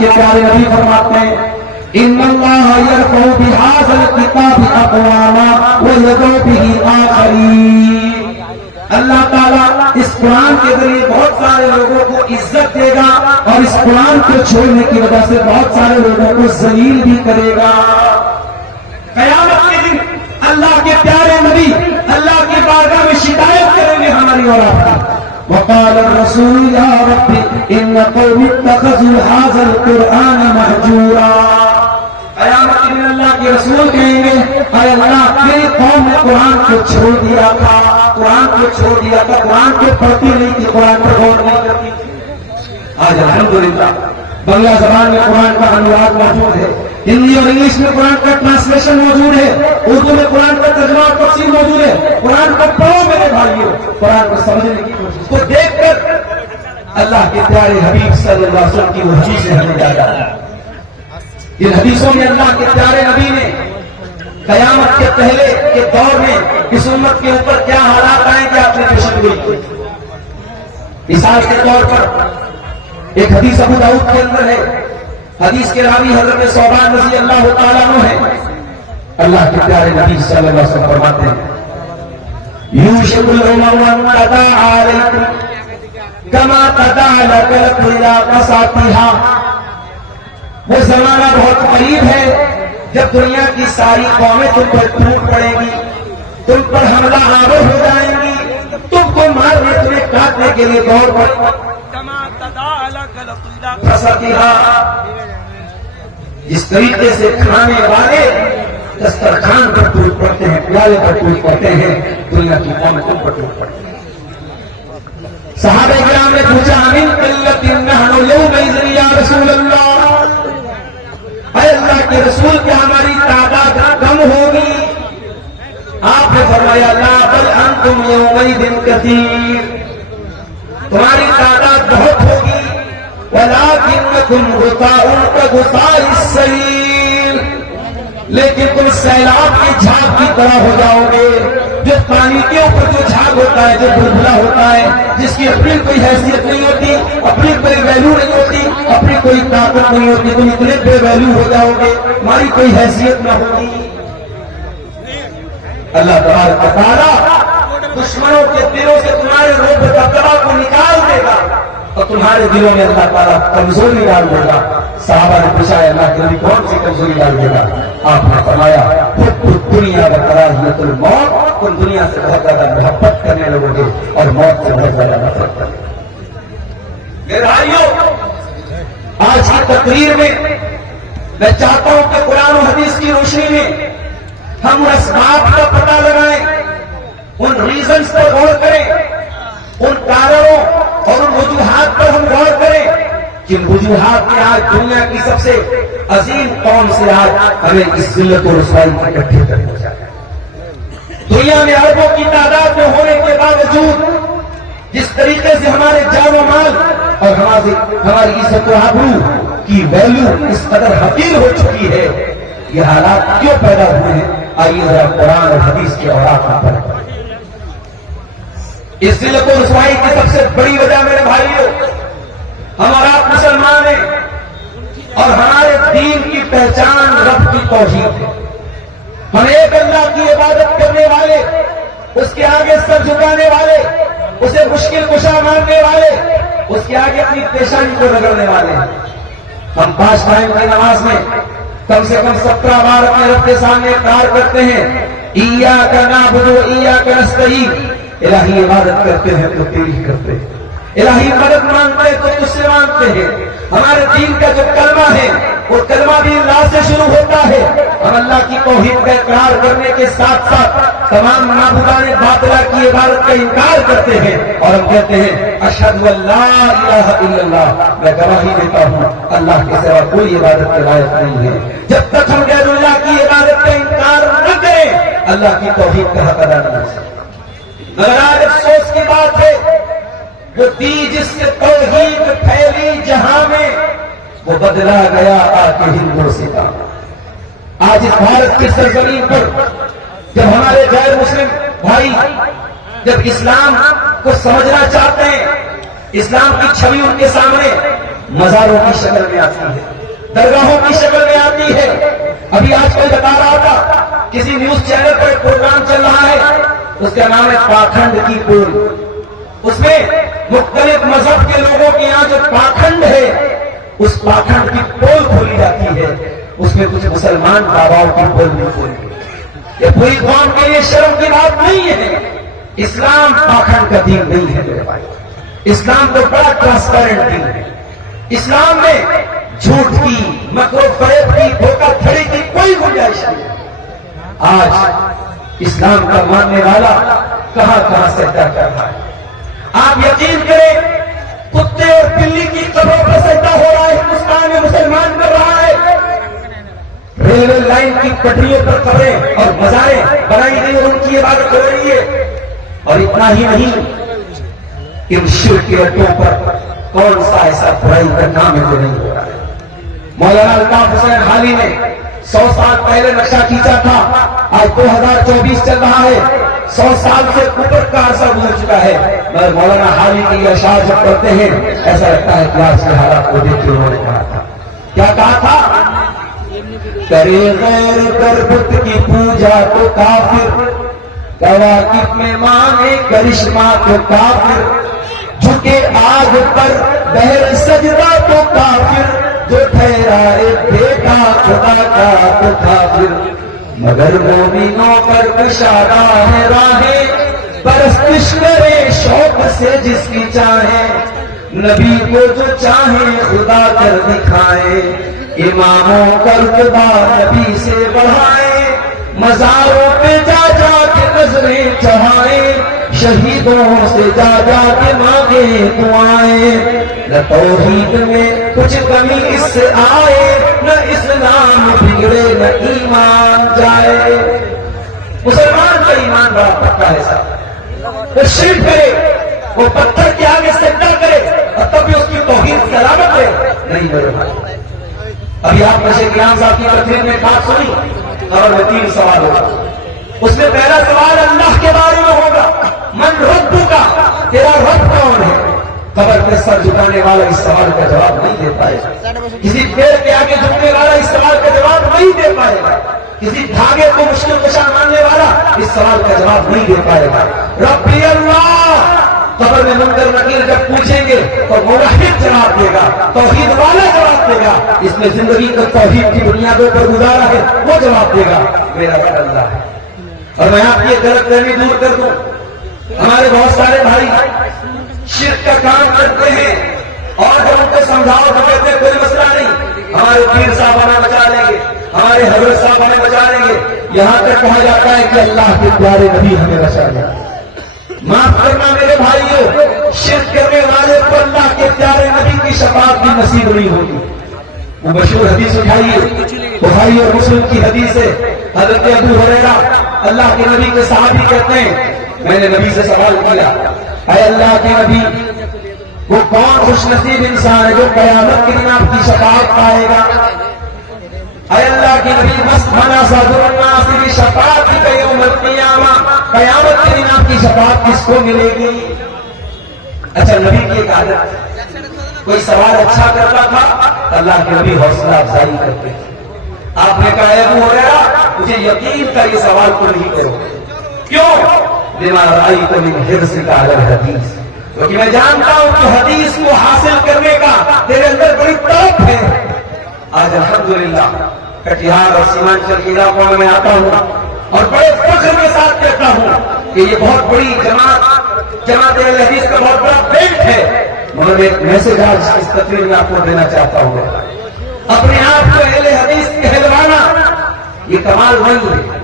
کے پیارے نبی فرماتے ہیں ان اللہ یرفع بہذا الکتاب اقواما ویضع بہ آخرین، اللہ تعالیٰ اس قرآن کے ذریعے بہت سارے لوگوں کو عزت دے گا اور اس قرآن کو چھوڑنے کی وجہ سے بہت سارے لوگوں کو ذلیل بھی کرے گا۔ قیامت کے دن اللہ کے پیارے نبی اللہ کی بارگاہ میں شکایت کریں گے ہماری اور آپ کی، وقال الرسول یا رب ان قوم اتخذوا هذا القرآن مہجورا، قیامت کے دن اللہ کے رسول کہیں گے اے اللہ میری قوم نے قرآن کو چھوڑ دیا تھا، قرآن کو چھوڑ دیا تھا، قرآن کو پڑھتی نہیں تھی، قرآن پر غور نہیں کرتی تھی۔ آج الحمدللہ بنگلہ زبان میں قرآن کا انواد موجود ہے، ہندی اور انگلش میں قرآن کا ٹرانسلیشن موجود ہے، اردو میں قرآن کا ترجمہ اور تفسیر موجود ہے۔ قرآن کو پڑھو میرے بھائیوں، قرآن کو سمجھنے کی کوشش کو دیکھ کر اللہ کے پیارے حبیب صلی اللہ علیہ وسلم کی وہ حدیثیں ہمیں یاد آتی ہیں۔ ان حدیثوں میں اللہ کے پیارے نبی نے قیامت کے پہلے کے دور میں اس امت کے اوپر کیا حالات آئیں گے آپ نے پیشن گوئی کی۔ مثال کے طور پر ایک حدیث ابو داؤد کے اندر ہے، حدیث کے راوی حضرت ثوبان رضی اللہ تعالیٰ عنہ ہے، اللہ کے پیارے نبی صلی اللہ علیہ وسلم فرماتے ہیں یوشک الامم ان تداعی علیکم کما تداعی الکلب الی قصاتھا، وہ زمانہ بہت قریب ہے جب دنیا کی ساری قومیں تم پر ٹوٹ پڑیں گی، تم پر حملہ آور ہو جائیں گی، تم کو مارنے تمہیں کاٹنے کے لیے دوڑ پڑے جس طریقے سے کھانے والے دسترخوان پر ٹوٹ پڑتے ہیں، پیالے پر ٹوٹ پڑتے ہیں، دنیا کی قومیں تم پر ٹوٹ پڑتی ہیں۔ صحابہ کرام نے پوچھا من قلت نحن یومئذ یا رسول اللہ، اے اللہ کے رسول کیا ہماری تعداد کم ہوگی؟ آپ نے فرمایا لا بل انتم یومئذ کثیر، تمہاری تعداد بہت ہوگی، ولکنکم غثاء کغثاء السیل، لیکن تم سیلاب کی جھاگ کی طرح ہو جاؤ گے، جو پانی کے اوپر جو جھاگ ہوتا ہے، جو بلبلا ہوتا ہے، جس کی اپنی کوئی حیثیت نہیں ہوتی، اپنی کوئی ویلیو نہیں ہوتی، اپنی کوئی طاقت نہیں ہوتی، تم اتنے بے ویلیو ہو جاؤ گے، ہماری کوئی حیثیت نہ ہوگی۔ اللہ تبارک و تعالیٰ دشمنوں کے دلوں سے تمہارے رعب و دبدبہ کو نکال دے گا اور تمہارے دلوں میں اللہ تعالیٰ کمزوری ڈال دے گا۔ صحابہ نے پوچھا اللہ کے نبی کون سی کمزوری ڈال دے گا؟ آپ نے فرمایا دنیا کا کراہیت الموت، تم دنیا سے بہت زیادہ محبت کرنے لگو گے اور موت سے بہت زیادہ نفرت کرنے لگو گے۔ میرے بھائیوں، آج کی تقریر میں میں چاہتا ہوں کہ قرآن و حدیث کی روشنی میں ہم اسباب کا پتہ لگائیں، ان ریزنز پر غور کریں، ان کارنوں اور ان وجوہات پر ہم غور کریں جن وجوہات نے آج دنیا کی سب سے عظیم قوم سے آج ہمیں اس ذلت و رسوائی کو اکٹھے کر پہنچا ہے۔ دنیا میں اربوں کی تعداد میں ہونے کے باوجود جس طریقے سے ہمارے جان و مال اور ہماری عزت و آبرو کی ویلیو اس قدر حقیر ہو چکی ہے، یہ حالات کیوں پیدا ہوئے ہیں؟ آئیے ذرا قرآن اور حدیث کے اوراق پر پڑھیں۔ اس ذلت و رسوائی کی سب سے بڑی وجہ میرے بھائیوں، ہم اور آپ مسلمان ہیں اور ہمارے دین کی پہچان رب کی توحید ہے۔ ہم ایک اللہ کی عبادت کرنے والے، اس کے آگے سر جھکانے والے، اسے مشکل کشا ماننے والے، اس کے آگے اپنی پیشانی کو رگڑنے والے ہیں۔ ہم 5 ٹائم کی نماز میں کم سے کم 17 بار اپنے رب کے سامنے اقرار کرتے ہیں ایاک نعبد و ایاک نستعین، الہی عبادت کرتے ہیں تو تیری کرتے ہیں، الہی مدد مانگتے ہیں تو تجھ سے مانگتے ہیں۔ ہمارے دین کا جو کلمہ ہے وہ کلمہ بھی اللہ سے شروع ہوتا ہے۔ ہم اللہ کی توحید کا اقرار کرنے کے ساتھ ساتھ تمام معبودان باطلہ کی عبادت کا انکار کرتے ہیں اور ہم کہتے ہیں اشہد ان لا الہ الا اللہ، میں گواہی دیتا ہوں اللہ کے سوا کوئی عبادت کے لائق نہیں ہے۔ جب تک ہم غیر اللہ کی عبادت کا انکار نہ کریں اللہ کی توحید کا حق ادا نہ کر سکیں۔ مگر آج افسوس کی بات ہے جو جس سے توحید پھیلی جہاں میں وہ بدلا گیا آ کے ہندو سے کا۔ آج اس بھارت کی سرزمین پر جب ہمارے غیر مسلم بھائی جب اسلام کو سمجھنا چاہتے ہیں، اسلام کی چھوی ان کے سامنے مزاروں کی شکل میں آتی ہے، درگاہوں کی شکل میں آتی ہے۔ ابھی آج کوئی بتا رہا تھا، کسی نیوز چینل پر ایک پروگرام چل رہا ہے، اس کا نام ہے پاکھنڈ کی پول۔ اس میں مختلف مذہب کے لوگوں کے یہاں جو پاکھنڈ ہے، اس پاکھنڈ کی پول کھولی جاتی ہے، اس میں کچھ مسلمان باباؤں کی پول نہیں کھولی۔ یہ پوری قوم کے لیے شرم کی بات نہیں ہے۔ اسلام پاکھنڈ کا دین نہیں ہے میرے بھائی، اسلام تو بڑا ٹرانسپیرنٹ دین ہے۔ اسلام میں جھوٹ کی، مکر و فریب کی، دھوکہ دھڑی کی کوئی گنجائش نہیں۔ آج اسلام کا ماننے والا کہاں کہاں سجدہ کر رہا ہے۔ آپ یقین کریں، کتے اور بلی کی قبروں پر سجدہ ہو رہا ہے، ہندوستان میں مسلمان کر رہا ہے۔ ریلوے لائن کی پٹریوں پر قبریں اور مزاریں بنائی گئی اور ان کی عبادت ہو رہی ہے۔ اور اتنا ہی نہیں، ان شرک کے اڈوں پر کون سا ایسا برائی کا کام ہے جو نہیں ہو رہا ہے۔ مولانا الطاف حسین حالی نے 100 سال پہلے نقشہ کھینچا تھا، آج 2024 چل رہا ہے، 100 سال سے اوپر کا عرصہ گزر چکا ہے، مگر مولانا حالی کی یہ اشعار جب پڑھتے ہیں ایسا لگتا ہے کہ آج کے حالات کو دیکھ کے انہوں نے کہا تھا، کیا کہا تھا؟ کرے غیر کر بت کی پوجا تو کافر، کواکب میں مانے کرشمہ تو کافر، جھکے آگ پر بہر سجدہ تو کافر، جو ٹھہرائے بیٹا خدا کا تو کافر، مگر مومنوں پر اشارہ ہے راہیں، پرستش کرے شوق سے جس کی چاہیں، نبی کو جو چاہیں خدا کر دکھائیں، اماموں کا رتبہ نبی سے بڑھائیں، مزاروں پہ جا جا کے نظریں چڑھائیں، شہیدوں سے جا جا کے مانگے دعائیں، نہ توحید میں کچھ کمی اس سے آئے، نہ اسلام بگڑے نہ ایمان جائے۔ مسلمان کا ایمان بڑا پکا ہے صاحب، وہ شرک کرے، وہ پتھر کے آگے سجدہ کرے اور تب بھی اس کی توحید سلامت ہے نہیں میرے بھائی۔ ابھی آپ نشے گرام صاحب کی تقریر میں بات سنی اور میں 3 سوال ہوگا، اس میں پہلا سوال اللہ کے بارے میں ہوگا، من ربک، تیرا رب کون ہے؟ قبر پہ سر جھکانے والا اس سوال کا جواب نہیں دے پائے گا، کسی پیڑ کے آگے جھکنے والا اس سوال کا جواب نہیں دے پائے گا، کسی دھاگے کو مشکل کشا ماننے والا اس سوال کا جواب نہیں دے پائے گا۔ ربی اللہ، قبر میں منکر نکیر جب پوچھیں گے تو موحد جواب دے گا، توحید والا جواب دے گا، اس نے زندگی کو توحید کی بنیادوں پر گزارا ہے وہ جواب دے گا میرا گھر اللہ ہے۔ اور میں آپ کی غلط فہمی دور کر دوں، ہمارے بہت سارے بھائی شرک کا کام کرتے ہیں اور جب ان کو سمجھاؤ تو کہتے ہیں کوئی مسئلہ نہیں، ہمارے پیر صاحب ہمیں بچا لیں گے، ہمارے حضرت صاحب ہمیں بچا لیں گے، یہاں تک کہا جاتا ہے کہ اللہ کے پیارے نبی ہمیں بچا لیں گے۔ معاف کرنا میرے بھائیوں، شرک کرنے والے کو اللہ کے پیارے نبی کی شفاعت بھی نصیب نہیں ہوگی۔ وہ مشہور حدیث اٹھائیے، بخاری اور مسلم کی حدیث ہے، حضرت ابو ہریرہ اللہ کے نبی کے صحابی کہتے ہیں، میں نے نبی سے سوال کیا، اے اللہ کے نبی، وہ کون خوش نصیب انسان ہے جو قیامت کے دن آپ کی شفاعت پائے گا؟ اے اللہ کے نبی، مسمنا صدر الناس بشفاعتک کا یوم القیامہ، قیامت کے دن آپ کی شفاعت کس کو ملے گی؟ اچھا، نبی کی ایک عادت، کوئی سوال اچھا کرتا تھا اللہ کے نبی حوصلہ افزائی کرتے تھے۔ آپ نے کہا اے ابو ہریرہ، مجھے یقین تھا یہ سوال کو نہیں کرو، کیوں؟ لما رأیت من حرصک علی الحدیث، کیونکہ میں جانتا ہوں کہ حدیث کو حاصل کرنے کا تیرے اندر بڑی طلب ہے۔ آج الحمدللہ کٹیہار اور سیمانچل کے علاقوں میں آتا ہوں اور بڑے فخر کے ساتھ کہتا ہوں کہ یہ بہت بڑی جماعت اہل حدیث کا بہت بڑا بیلٹ ہے، مگر ایک میسج آج اس تقریر میں آپ کو دینا چاہتا ہوں، اپنے آپ کو اہل حدیث کہلوانا یہ کمال نہیں ہے۔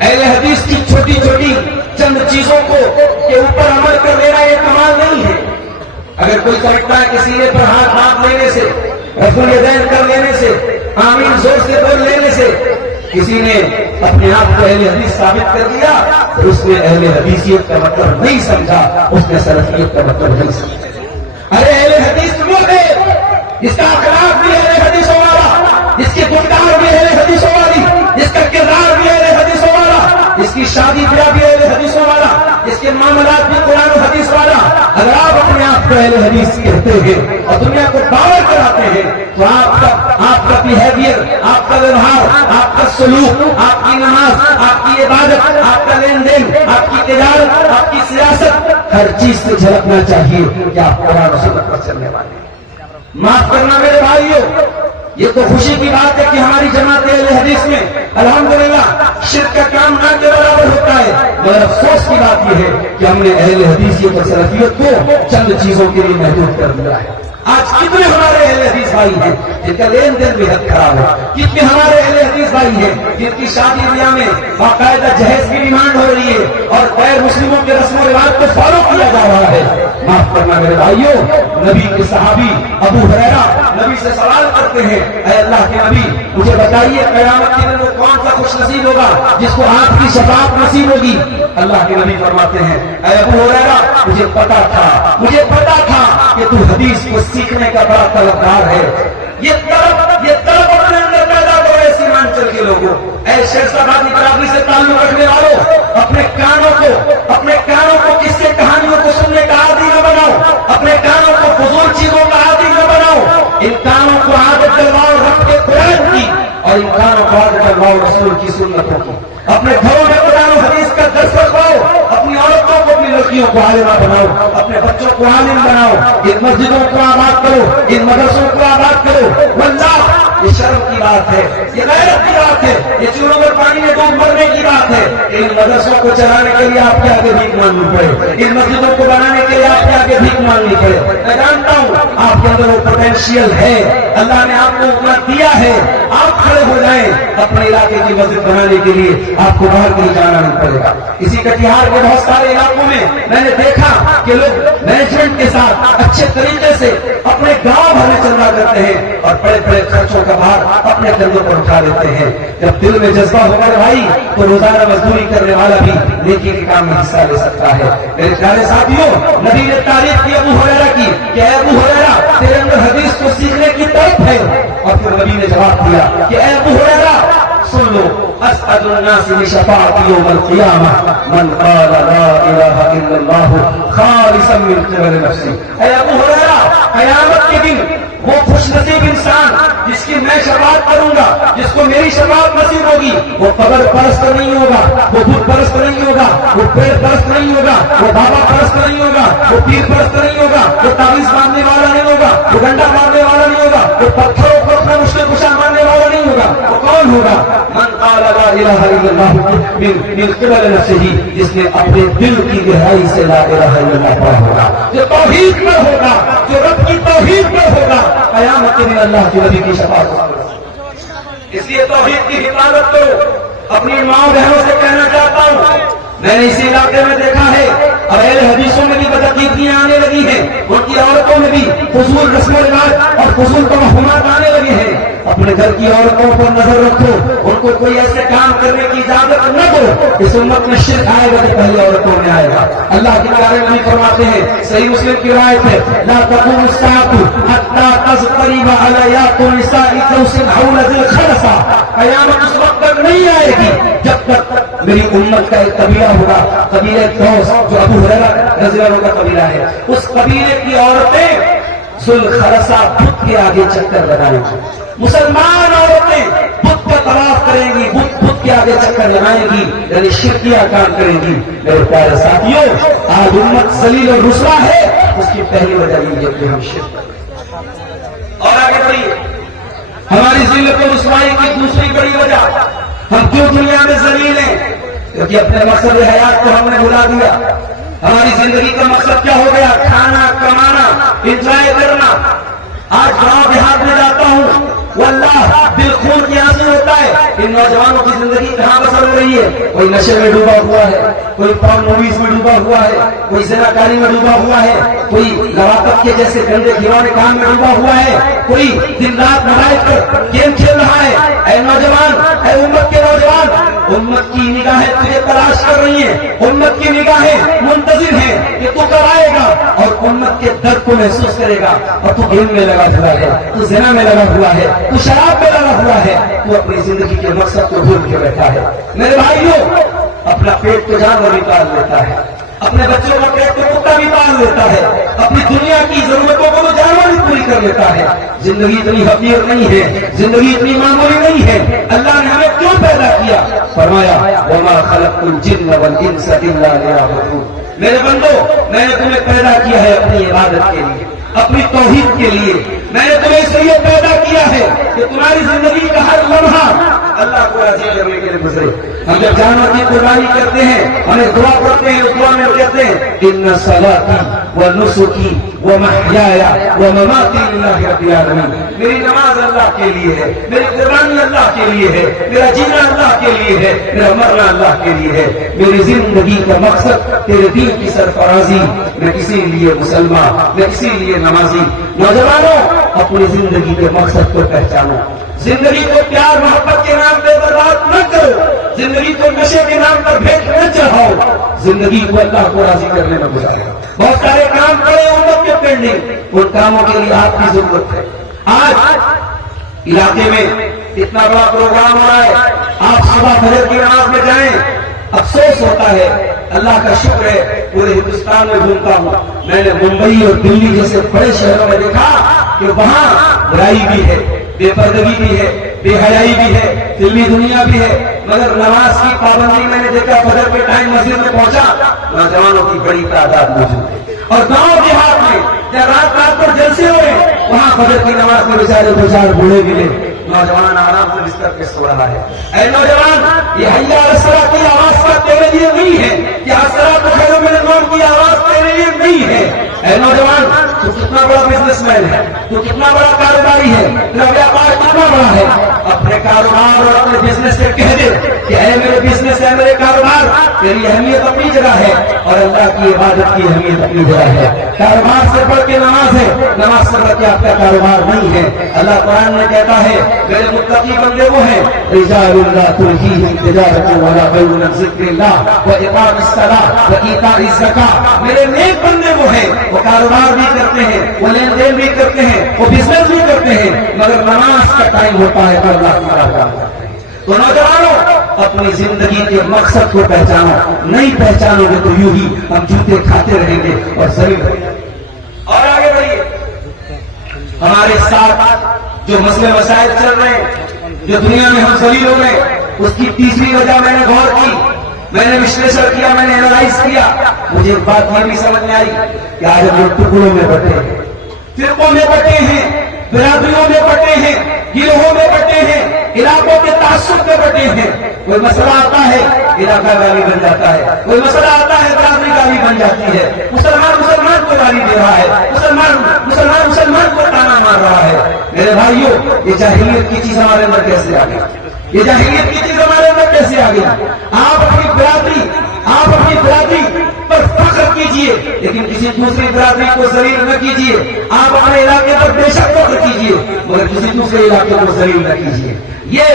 اہل حدیث کی چھوٹی چھوٹی چند چیزوں کو کے اوپر عمل کر لینا یہ کمال نہیں ہے۔ اگر کوئی سمجھتا ہے کہ سینے پر ہاتھ باندھ لینے سے، رفع الیدین کر لینے سے، آمین زور سے بول لینے سے کسی نے اپنے آپ کو اہل حدیث ثابت کر دیا، تو اس نے اہل حدیثیت کا مطلب نہیں سمجھا، اس نے سلفیت کا مطلب نہیں سمجھا۔ ارے اہل حدیث وہ ہے جس کا اخلاق بھی اہل حدیثوں والا، جس کی گفتار بھی اہل حدیثوں والی، جس کا کردار بھی اہل حدیثوں والا، جس کی شادی بیاہ بھی اہل حدیثوں والا، جس کے معاملات بھی قرآن و حدیث والا۔ اگر آپ اپنے آپ کو اہل حدیث کہتے ہیں اور دنیا کو دعویٰ کراتے ہیں تو آپ کا بیہیویئر، آپ کا ویوہار، آپ کا سلوک، آپ کی نماز، آپ کی عبادت، آپ کا لین دین، آپ کی تجارت، آپ کی سیاست، ہر چیز سے جھلکنا چاہیے کہ آپ قرآن و سنت پر چلنے والے ہیں۔ معاف کرنا میرے بھائیوں، یہ تو خوشی کی بات ہے کہ ہماری جماعت اہل حدیث میں الحمدللہ شرک کا کام نہ کے برابر ہوتا ہے، مگر افسوس کی بات یہ ہے کہ ہم نے اہل حدیثیت اور سلفیت کو چند چیزوں کے لیے محدود کر دیا ہے۔ آج کتنے ہمارے اہل حدیث بھائی ہیں جن کا لین دین بے حد خراب ہے، کتنے ہمارے اہل حدیث بھائی ہیں جن کی شادی بیاہ میں باقاعدہ جہیز کی ڈیمانڈ ہو رہی ہے اور غیر مسلموں کے رسم و رواج کو فالو کیا جا رہا ہے۔ معاف کرنا میرے بھائیوں، نبی کے صحابی ابو ہریرہ نبی سے سوال کرتے ہیں، اے اللہ کے نبی مجھے بتائیے قیامت کے دن وہ کون سا خوش نصیب ہوگا جس کو آپ کی شفاعت نصیب ہوگی؟ اللہ کے نبی فرماتے ہیں، اے ابو ہریرہ مجھے پتا تھا کہ تو حدیث کو سیکھنے کا بڑا طلبگار ہے۔ یہ طلب اپنے اندر پیدا کرو اے سیمانچل کے لوگوں، اے شیرسابادی برادری سے تعلق رکھنے والوں، اپنے کانوں کو کس سے کہانیوں کو سننے کا عادی نہ بناؤ، اپنے کانوں کو فضول چیزوں کا عادی نہ بناؤ، ان کانوں کو عادت ڈلواؤ رب کے قرآن کی اور ان کانوں کو عادت ڈلواؤ رسول کی سنتوں کی۔ اپنے گھروں میں قرآن و حدیث کا درس رکھواؤ، اپنی عورتوں کو اپنی لڑکیوں کو عالمہ بناؤ، اپنے بچوں کو عالم بناؤ، ان مسجدوں کو آباد کرو، ان مدرسوں کو آباد کرو۔ واللہ یہ شرم کی بات ہے، یہ غیرت کی بات ہے، یہ چوروں میں پانی میں ڈوب مرنے کی بات ہے۔ ان مدرسوں کو چلانے کے لیے آپ کے آگے بھیک مانگنی پڑے، ان مسجدوں کو بنانے کے لیے آپ کے آگے بھیک مانگنی پڑے۔ میں جانتا ہوں آپ کے اندر وہ پوٹینشیل ہے، اللہ نے آپ کو اتنا دیا ہے، آپ کھڑے ہو جائیں اپنے علاقے کی مسجد بنانے کے لیے، آپ کو باہر کہیں جانا نہیں پڑے گا۔ اسی کٹیہار کے بہت سارے علاقوں میں میں نے دیکھا کہ لوگ مینجمنٹ کے ساتھ اچھے طریقے سے اپنے گاؤں بھر میں چندہ کرتے ہیں اور بڑے بڑے خرچوں کا بھار اپنے کندھوں پر اٹھا لیتے ہیں۔ جب دل میں جذبہ ہوگا بھائی تو روزانہ مزدوری کرنے والا بھی نیکی کے کام میں حصہ لے سکتا ہے۔ میرے پیارے ساتھیوں، نبی نے تعریف کی ابو ہریرہ کی کہ اے ابو ہریرہ تیرے اندر حدیث کو سیکھنے کی طرف ہے، اور پھر نبی نے جواب دیا کہ اے ابو ہریرہ سن لو، اسعد الناس بشفاعت یوم القیامہ من قال لا الہ الا اللہ خالصا من قبل نفسی۔ اے ابو ہریرہ قیامت کے دن وہ خوش نصیب انسان جس کی میں شفاعت کروں گا، جس کو میری شفاعت نصیب ہوگی، وہ قبر پرست نہیں ہوگا، وہ بت پرست نہیں ہوگا، وہ پیڑ پرست نہیں ہوگا، وہ بابا پرست نہیں ہوگا، وہ پیر پرست نہیں ہوگا، وہ تعویذ ماننے والا نہیں ہوگا، وہ ڈنڈا مارنے والا نہیں ہوگا، وہ پتھروں کو اپنا مشکل کشا ماننے والا نہیں ہوگا۔ وہ کون ہوگا؟ من قال لا الہ الا اللہ من قبل نفسہ، جس نے اپنے دل کی گہرائی سے لا الہ الا اللہ پڑھا ہوگا، جو توحید پر ہوگا، جو رب کی توحید پر ہوگا، قیامت کے دن اللہ کے نبی کی شفاعت ہوگی۔ اس لیے توحید کی حفاظت کرو۔ اپنی ماں بہنوں سے کہنا چاہتا ہوں، میں نے اسی علاقے میں دیکھا ہے اور اہل حدیثوں میں بھی بدعقیدگیاں آنے لگی ہیں، ان کی عورتوں میں بھی فضول رسم و رواج اور فضول توہمات آنے لگے ہیں۔ اپنے گھر کی عورتوں پر نظر رکھو، ان کو کوئی ایسے کام کرنے کی اجازت نہ دو۔ اس امت میں شرک آئے گا تو پہلے عورتوں میں آئے گا۔ اللہ کے پیارے نبی فرماتے ہیں، صحیح مسلم کی روایت ہے، لا تقوم الساعة حتى تضطرب علیات نساء دوس حول ذی الخلصہ۔ قیامت اس وقت تک نہیں آئے گی جب تک میری امت کا ایک قبیلہ ہوگا، قبیلہ دوس جو ابو ہریرہ رضی اللہ عنہ کا قبیلہ ہے، اس قبیلے کی عورتیں ذوالخلصہ بت کے آگے چکر لگائیں گی۔ مسلمان عورتیں بت کا طواف کریں گی، بت کے آگے چکر لگائیں گی، یعنی شرکیہ کام کریں گی۔ میرے پیارے ساتھیوں، آج امت ذلیل اور رسوا ہے، اس کی پہلی وجہ یہ ہے کہ ہم شرک کرتے ہیں۔ اور آگے بڑھیے، ہماری ذلت و رسوائی کی دوسری بڑی وجہ، ہم کیوں دنیا میں ذلیل ہیں؟ کیونکہ اپنے مقصد حیات کو ہم نے بھلا دیا۔ ہماری زندگی کا مقصد کیا ہو گیا؟ کھانا، کمانا، انجوائے کرنا۔ آج گاؤں دیہات میں جاتا ہوں، واللہ دل خون کی آنسو ہوتا ہے، ان نوجوانوں کی زندگی کہاں بسر ہو رہی ہے؟ کوئی نشے میں ڈوبا ہوا ہے، کوئی پارن موویز میں ڈوبا ہوا ہے، کوئی زناکاری میں ڈوبا ہوا ہے، کوئی لواطت کے جیسے گندے کھلونے کام میں ڈوبا ہوا ہے، کوئی دن رات موبائل پر گیم کھیل رہا ہے۔ اے نوجوان، اے امت کے نوجوان، امت کی نگاہیں تجھے تلاش کر رہی ہیں، امت کی نگاہیں منتظر ہیں کہ تو کب آئے گا اور امت کے درد کو محسوس کرے گا۔ اور تو گیم میں لگا ہوا ہے، تو زنا میں لگا ہوا ہے، تو شراب میں لگا ہوا ہے، تو اپنی زندگی کے مقصد کو بھول کے بیٹھا ہے۔ میرے بھائیوں، اپنا پیٹ تو جانور نکال لیتا ہے، اپنے بچوں کو کتا بھی پال لیتا ہے، اپنی دنیا کی ضرورتوں کو تو جانور ہی پوری کر لیتا ہے۔ زندگی اتنی حقیر نہیں ہے، زندگی اتنی معمولی نہیں ہے۔ اللہ نے ہمیں کیوں پیدا کیا؟ فرمایا وما خلقت الجن والانس الا ليعبدون، میرے بندو میں نے تمہیں پیدا کیا ہے اپنی عبادت کے لیے، اپنی توحید کے لیے۔ میں نے تمہیں اس لیے پیدا کیا ہے کہ تمہاری زندگی کا ہر لمحہ اللہ کو راضی کرنے کے لیے گزرے۔ ہم جب جانور کی قربانی کرتے ہیں، ہمیں دعا کرتے ہیں، اس دعا میں کہتے ہیں ان صلاتی ونسکی ومحیایا ومماتی للہ رب العالمین، میری نماز اللہ کے لیے ہے، میری قربانی اللہ کے لیے ہے، میرا جینا اللہ کے لیے ہے، میرا مرنا اللہ کے لیے ہے۔ میری زندگی کا مقصد تیرے دین کی سرفرازی، میں اسی لیے مسلمان، میں اسی لیے نمازی۔ نوجوانوں اپنی زندگی کے مقصد کو پہچانو، زندگی کو پیار محبت کے نام پہ برباد نہ کرو، زندگی کو نشے کے نام پر بھیٹ نہ چڑھاؤ، زندگی کو اللہ کو راضی کرنے میں گزارو۔ بہت سارے کام پڑے امت کے پینڈنگ، ان کاموں کے لیے آپ کی ضرورت ہے۔ آج علاقے میں اتنا بڑا پروگرام ہو رہا ہے، آپ صبح فجر کی نماز میں جائیں، افسوس ہوتا ہے، اللہ کا شکر ہے پورے ہندوستان میں گھومتا ہوں، میں نے ممبئی اور دلی جیسے بڑے شہروں میں دیکھا کہ وہاں برائی بھی ہے، بے پردگی بھی ہے، بے حیائی بھی ہے، فلمی دنیا بھی ہے، مگر نماز کی پابندی میں نے دیکھا فجر کے ٹائم مسجد میں پہنچا، نوجوانوں کی بڑی تعداد موجود ہے۔ اور گاؤں دیہات میں جب رات رات پر جلسے ہوئے، وہاں فجر کی نماز میں بیچارے دو چار بوڑھے ملے، نوجوان آرام سے بستر پہ سو رہا ہے۔ اے نوجوان، یہ حی علی الصلاۃ کی آواز کا تیرے لیے نہیں ہے، یہ الصلاۃ خیر من النوم کی آواز تیرے لیے نہیں ہے۔ اے نوجوان، تو کتنا بڑا بزنس مین ہے، تو کتنا بڑا کاروباری ہے، تیرا ویاپار کتنا بڑا ہے، اپنے کاروبار اور اپنے بزنس سے کہہ دے کہ اے میرے بزنس ہے، میرے کاروبار، تیری اہمیت اپنی جگہ ہے اور اللہ کی عبادت کی اہمیت اپنی جگہ ہے۔ کاروبار سے بڑھ کے نماز ہے، نماز سے بڑھ کے آپ کا کاروبار نہیں ہے۔ اللہ قرآن میں کہتا ہے میرے متقی بندے وہ ہیں رجال لا تلہیہم تجارۃ ولا بیع عن ذکر اللہ واقام الصلاۃ وایتاء الزکاۃ، میرے نیک بندے وہ ہیں، وہ کاروبار بھی کرتے ہیں، وہ لین دین بھی کرتے ہیں، وہ بزنس بھی کرتے ہیں، مگر نماز کا ٹائم ہوتا ہے تو اللہ تعالیٰ کام کرتے ہیں۔ تو نوجوانوں اپنی زندگی کے مقصد کو پہچانو، نہیں پہچانو گے تو یوں ہی ہم جوتے کھاتے رہیں گے اور ذلیل رہیں گے۔ اور آگے بڑھیے، ہمارے ساتھ جو مسئلے مسائل چل رہے ہیں، جو دنیا میں ہم ذلیل ہو رہے ہیں، اس کی تیسری وجہ میں نے غور کی، میں نے وشلیشن کیا، میں نے اینالائز کیا، مجھے ایک بات یہ بھی سمجھ میں آئی کہ آج ہم لوگ ٹکڑوں میں بٹے ہیں، فرقوں میں بٹے ہیں، برادریوں میں بٹے ہیں، گروہوں میں بٹے ہیں، علاقوں کے تعصب میں بٹے ہیں۔ کوئی مسئلہ آتا ہے علاقہ گالی بن جاتا ہے، کوئی مسئلہ آتا ہے برادری گالی بن جاتی ہے، مسلمان کو گالی دے رہا ہے، مسلمان کو تانا مار رہا ہے۔ میرے بھائیوں، یہ جاہلیت کی چیز ہمارے اندر کیسے آ گئی؟ یہ جاہلیت کی چیز ہمارے اندر کیسے آ گئی؟ آپ اپنی برادری پر فخر کیجئے، لیکن کسی دوسری برادری کو ذلیل نہ کیجئے۔ آپ اپنے علاقے پر بے شک فخر کیجئے، مگر کسی دوسرے علاقے کو ذلیل نہ کیجئے۔ یہ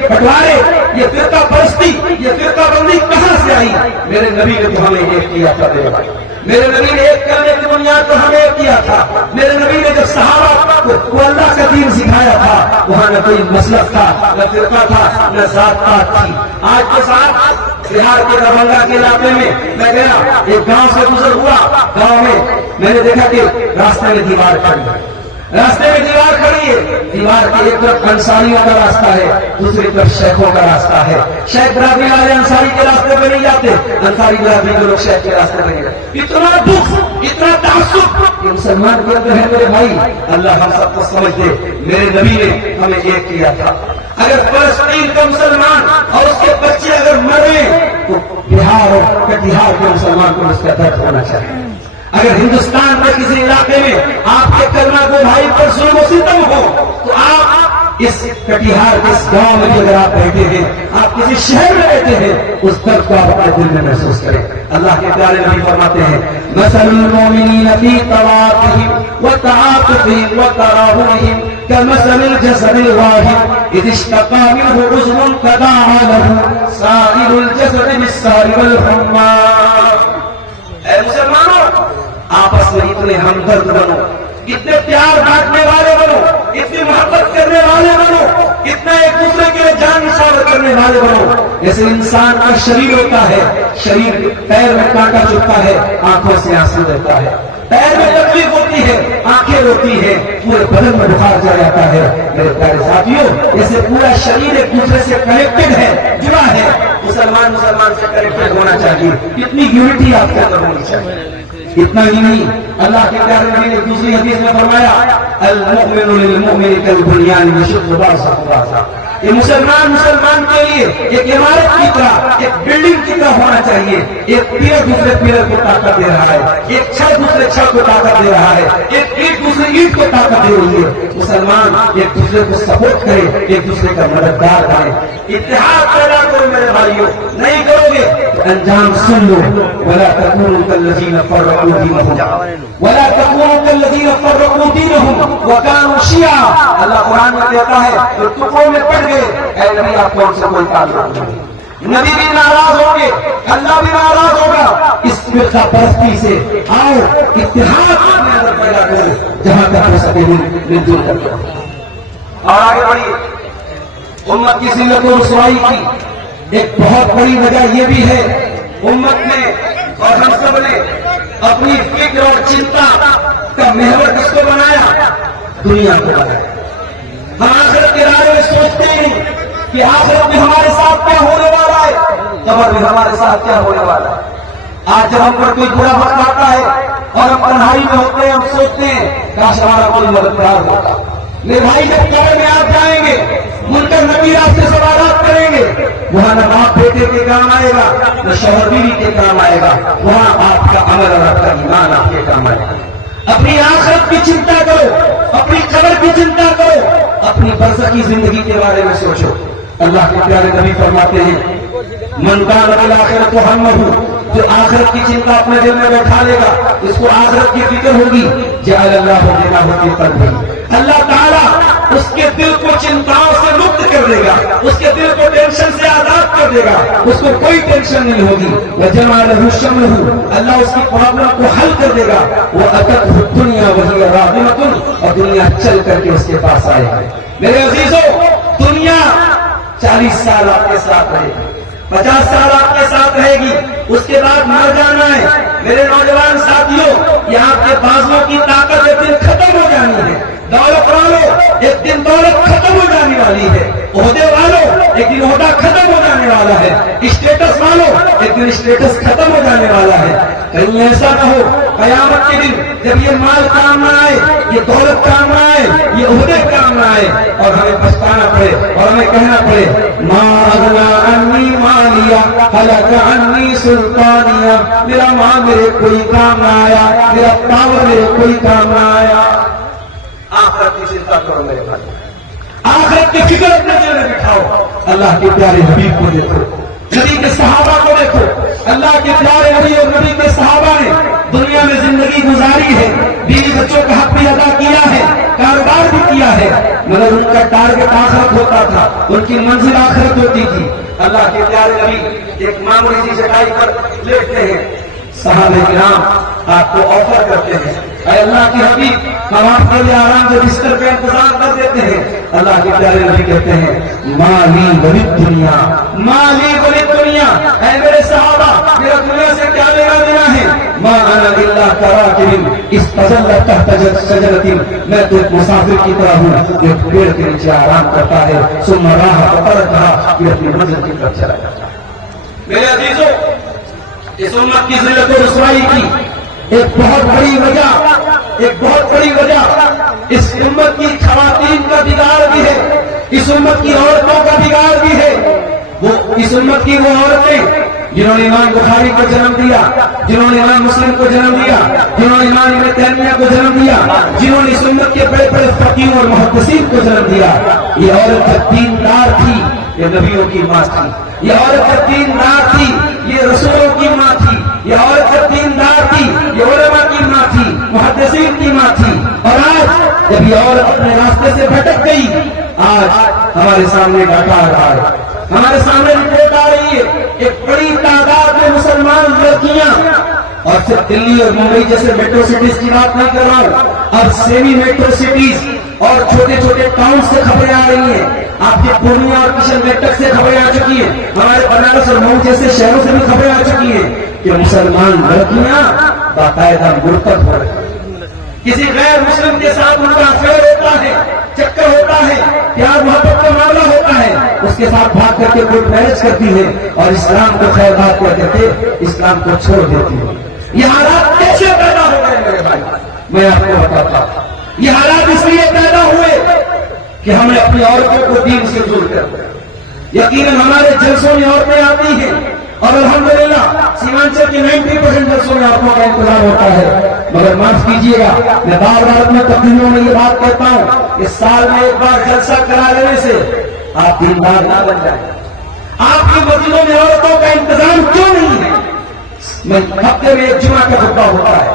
بٹوارے، یہ فرقہ پرستی، یہ فرقہ بندی کہاں سے آئی؟ میرے نبی نے تو ہمیں ایک کیا تھا، میرے نبی نے ایک کرنے کی بنیاد پر ہمیں ایک کیا تھا۔ میرے نبی نے جب صحابہ کو اللہ کا دین سکھایا تھا، وہاں نہ کوئی مسلک تھا، نہ فرقہ تھا، نہ ذات پات تھی۔ آج کے ساتھ بہار کے دربھنگا کے علاقے میں میں گیا، ایک گاؤں سے گزر ہوا، گاؤں میں نے دیکھا کہ راستے میں دیوار کھڑی ہے، دیوار کی ایک طرف انصاریوں کا راستہ ہے، دوسری طرف شیخوں کا راستہ ہے۔ شیخ برادری والے انصاری کے راستے پہ نہیں جاتے، انصاری برادری کے لوگ شیخ کے راستے پہ نہیں جاتے۔ اتنا دکھ، اتنا تعصب، یہ مسلمان کے اندر ہے میرے بھائی۔ اللہ ہم سب کو سمجھ دے، میرے نبی نے ہمیں ایک کیا تھا۔ اگر فلسطین کا مسلمان اور اس کے بچے اگر مرے تو بہار اور کٹیہار کے مسلمان کو اس کا درد ہونا چاہیے۔ اگر ہندوستان میں کسی علاقے میں آپ کے کلمہ کو بھائی پر ظلم و ستم ہو تو آپ اس کٹیہار کے اس گاؤں میں اگر آپ بیٹھے ہیں، آپ کسی شہر میں بیٹھے ہیں، اس درد کو آپ اپنے دل میں محسوس کریں۔ اللہ کے پیارے نبی فرماتے ہیں مثل المؤمنین فی تواطہم وتعاطفہم وتراحمہم كمثل الجسد الواحد اذ اشتكى منه عضو تداعى له سائر الجسد بالسهر والحمى۔ اے مسلمانوں، آپس میں اتنے ہمدرد بنو، اتنے پیار بانٹنے والے بنو، اتنی محبت کرنے والے بنو، اتنا ایک دوسرے کے لیے جان نثار کرنے والے بنو۔ جیسے انسان کا شریر ہوتا ہے، شریر پیر میں کانٹا چبھتا ہے، آنکھوں سے آنسو رہتا ہے، پیر میں تکلیف ہوتی ہے، آنکھیں روتی ہے، پورے بدن میں بخار چڑھ جاتا ہے۔ میرے پیارے ساتھیوں، جیسے پورا شریر ایک دوسرے سے کنیکٹڈ ہے، جڑا ہے، مسلمان سے کنیکٹڈ ہونا چاہیے۔ اتنی یونٹی آپ کے اندر ہونی چاہیے۔ اتنا ہی نہیں، اللہ کے پیارے نبی نے دوسری حدیث میں فرمایا المؤمن للمؤمن کالبنیان یشد بعضہ بعضا، یہ مسلمان کے لیے ایک عمارت کی طرح، ایک بلڈنگ کی طرح ہونا چاہیے۔ ایک پیلر دوسرے پیلر کو طاقت دے رہا ہے، ایک چھت دوسرے چھت کو طاقت دے رہا ہے، ایک اینٹ دوسرے اینٹ کو طاقت دے رہی ہے۔ مسلمان ایک دوسرے کو سپورٹ کرے، ایک دوسرے کا مددگار بنے، اتحاد پیدا کرو میرے بھائیوں۔ نہیں کرو گے تو انجام سن لو، ولا تکونوا کالذین فرقوا دینہم وکانوا شیعا۔ اللہ قرآن میں کہتا ہے جو ٹکڑوں میں پڑ گئے، اے نبی آپ کو ان سے کوئی تعلق نہیں، نبی بھی ناراض ہوں گے، اللہ بھی ناراض ہوگا۔ اس فرقہ پرستی سے آؤ، اتحاد اپنے اندر پیدا کرو، جہاں تک ہو سکے مل جل کر۔ اور آگے بڑھیے، امت کی ذلت و رسوائی کی ایک بہت بڑی وجہ یہ بھی ہے، امت نے اور ہم سب نے اپنی فکر اور چنتا کا محور کس کو بنایا؟ دنیا کو بنایا۔ ہم آخرت کے بارے میں سوچتے ہیں کہ آخرت میں ہمارے ساتھ کیا ہونے والا ہے، قبر میں ہمارے ساتھ کیا ہونے والا ہے۔ آج جب ہم پر کوئی برا وقت آتا ہے اور ہم تنہائی میں ہوتے ہیں، ہم سوچتے ہیں کاش ہمارا کوئی مددگار ہوتا۔ میرے بھائی جب قبر میں آپ جائیں گے، منکر نکیر آپ سے سوالات کریں گے، وہاں نہ باپ بیٹے کے کام آئے گا، نہ شوہر بیوی کے کام آئے گا، وہاں آپ کا عمل اور آپ کا ایمان آپ کے کام آئے گا۔ اپنی آخرت کی چنتا کرو، اپنی قبر کی چنتا کرو، اپنی برزخی زندگی کے بارے میں سوچو۔ اللہ کے پیارے نبی فرماتے ہیں من کان بالآخرۃ ہمہ، جو آخرت کی چنتا اپنے دل میں بیٹھا لے گا، اس کو آخرت کی فکر ہوگی، جعل اللہ بینہ فی قلبہ، اللہ تعالیٰ اس کے دل کو چنتاؤں سے مکت کر دے گا، اس کے دل کو ٹینشن سے آزاد کر دے گا، اس کو کوئی ٹینشن نہیں ہوگی۔ وجمع لہ شملہ، اللہ اس کی پرابلم کو حل کر دے گا۔ واتتہ الدنیا وہی راغمۃ، اور دنیا چل کر کے اس کے پاس آئے گا۔ میرے عزیزوں، دنیا 40 سال آپ کے ساتھ رہے گی، 50 سال آپ کے ساتھ رہے گی، اس کے بعد مر جانا ہے۔ میرے نوجوان ساتھیوں، یہ آپ کے بازوں کی طاقت ایک دن ختم ہو جانی ہے۔ دولت والوں، ایک دن دولت ختم ہو جانے والی ہے۔ عہدے والوں، ایک دن عہدہ ختم ہو جانے والا ہے۔ اسٹیٹس والوں، ایک دن اسٹیٹس ختم ہو جانے والا ہے۔ کہیں ایسا نہ ہو قیامت کے دن جب یہ مال کام نہ آئے، یہ دولت کام نہ آئے، یہ عہدے کام نہ آئے، اور ہمیں پچھتانا پڑے اور ہمیں کہنا پڑے ما اغنی عنی مالیہ ہلک عنی سلطانیہ، میرا مال میرے کوئی کام نہ آیا، میرا پاور میرے کوئی کام نہ آیا۔ آخرت کی چنتا کرو میرے بھائی، آخرت کی فکر اپنے دل میں بٹھاؤ۔ اللہ کے پیارے حبیب کو دیکھو، نبی کے صحابہ کو دیکھو۔ اللہ کے پیارے نبی اور نبی کے صحابہ نے دنیا میں زندگی گزاری ہے، بیوی بچوں کا حق بھی ادا کیا ہے، کاروبار بھی کیا ہے، مگر ان کا ٹارگٹ آخرت ہوتا تھا، ان کی منزل آخرت ہوتی تھی۔ اللہ کے پیارے نبی ایک معمولی سی چٹائی پر لیٹتے ہیں، صحابہ کرام آپ کو آفر کرتے ہیں، اے اللہ کے حبیب ہم آپ کے لیے آرام سے بستر کا انتظام کر دیتے ہیں۔ اللہ کے پیارے نبی کہتے ہیں مالی ولی دنیا، مالی ولی دنیا، اے میرے صحابہ میرا دنیا سے کیا لینا دینا ہے؟ ما انا الا کراکب استظل تحت شجرۃ، میں تو ایک مسافر کی طرح ہوں جو پیڑ کے نیچے آرام کرتا ہے، ثم راح فترکھا، پھر اپنی منزل کی طرف چلا جاتا ہے۔ میرے عزیزوں، اس امت کی ذلت و رسوائی کی ایک بہت بڑی وجہ اس امت کی خواتین کا بگاڑ بھی ہے، اس امت کی عورتوں کا بگاڑ بھی ہے۔ وہ اس امت کی وہ عورتیں جنہوں نے امام بخاری کو جنم دیا، جنہوں نے امام مسلم کو جنم دیا، جنہوں نے امام ابن تیمیہ کو جنم دیا، جنہوں نے اس امت کے بڑے بڑے فقیہوں اور محدثین کو جنم دیا۔ یہ عورت جب دیندار تھی، یہ نبیوں کی ماں تھی، یہ عورت جب دیندار تھی، یہ رسولوں کی ماں تھی، یہ عورت جب دیندار تھی، یہ علماء کی ماں تھی، محدثین کی ماں تھی۔ اور آج جب یہ عورت اپنے راستے سے بھٹک گئی، آج ہمارے سامنے ڈاٹا آ رہا ہے، ہمارے سامنے رپورٹ آ رہی ہے، ایک بڑی تعداد میں مسلمان لڑکیاں، اور صرف دلی اور ممبئی جیسے میٹرو سٹیز کی بات نہیں کر رہا ہوں، اب سیمی میٹرو سٹیز اور چھوٹے چھوٹے ٹاؤن سے خبریں آ رہی ہیں. آپ کے پورنیہ اور کشن میٹک سے خبریں آ چکی ہیں. ہمارے بنارس اور مئو جیسے شہروں سے بھی خبریں آ چکی ہیں کہ مسلمان لڑکیاں باقاعدہ مرتد ہو رہی ہیں. کسی غیر مسلم کے ساتھ ان کا افیئر ہوتا ہے, چکر ہوتا ہے, پیار محبت کا معاملہ ہوتا ہے, اس کے ساتھ بھاگ کر کے کوئی میرج کرتی ہے اور اسلام کو خیر بات کر دیتے, اسلام کو چھوڑ دیتی ہے. یہ حالات کیسے پیدا ہو گئے میرے بھائی؟ میں آپ کو بتاتا ہوں. یہ حالات اس لیے پیدا ہوئے کہ ہم نے اپنی عورتوں کو دین سے دور کر دیا. یقیناً ہمارے جلسوں میں عورتیں آتی ہیں اور الحمدللہ سیمانچل کے 90% جلسوں میں عورتوں کا انتظام ہوتا ہے. مگر معاف کیجیے گا, میں بار بار اپنے تقریروں میں یہ بات کہتا ہوں کہ سال میں ایک بار جلسہ کرا لینے سے آپ دیندار نہ بن جائیں. آپ کی مسجدوں میں عورتوں کا انتظام کیوں نہیں ہے؟ ہفتے میں ایک جمعہ کا خطبہ ہوتا ہے,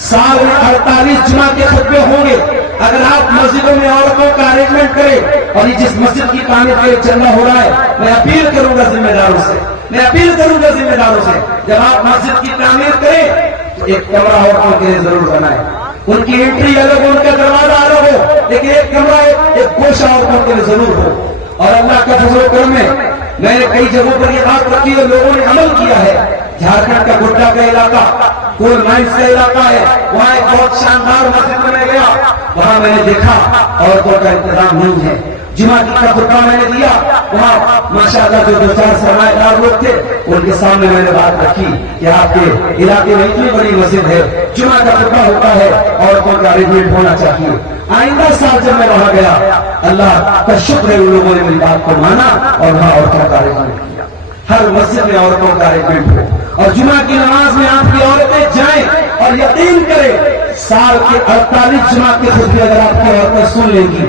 سال میں 48 جمعہ کے خطبے ہوں گے. اگر آپ مسجدوں میں عورتوں کا ارینجمنٹ کریں, اور یہ جس مسجد کی تعمیر کے لیے چل رہا ہو رہا ہے, میں اپیل کروں گا ذمہ داروں سے, جب آپ مسجد کی تعمیر کریں تو ایک کمرہ عورتوں کے لیے ضرور بنائیں. ان کی انٹری الگ, ان کا دروازہ الگ ہو, لیکن ایک کمرہ ایک گوشہ عورتوں کے لیے ضرور ہو. اور اللہ کا فضل و کرم ہے, میں نے کئی جگہوں پر یہ بات رکھی اور لوگوں نے عمل کیا ہے. جھارکھنڈ کا گڈا کا علاقہ, کول مائنس کا علاقہ ہے, وہاں ایک بہت شاندار مسجد میں گیا, وہاں میں نے دیکھا عورتوں کا انتظام نہیں ہے. جمعہ کا خطبہ میں نے دیا, وہاں ماشاءاللہ جو 2-4 سرمایہ دار لوگ تھے ان کے سامنے میں نے بات رکھی کہ آپ کے علاقے میں اتنی بڑی مسجد ہے, جمعہ کا خطبہ ہوتا ہے, عورتوں کا ارینجمنٹ ہونا چاہیے. آئندہ سال جب میں وہاں گیا, اللہ کا شکر ہے ان لوگوں نے میری بات کو مانا اور وہاں عورتوں کا ارینجمنٹ کیا. ہر مسجد میں عورتوں کا ارینجمنٹ ہو, اور جمعہ کی نماز میں آپ کی عورتیں جائیں, اور یقین کریں سال کے 48 جمعہ کے خطبے اگر آپ کی عورتیں سن لیں گی,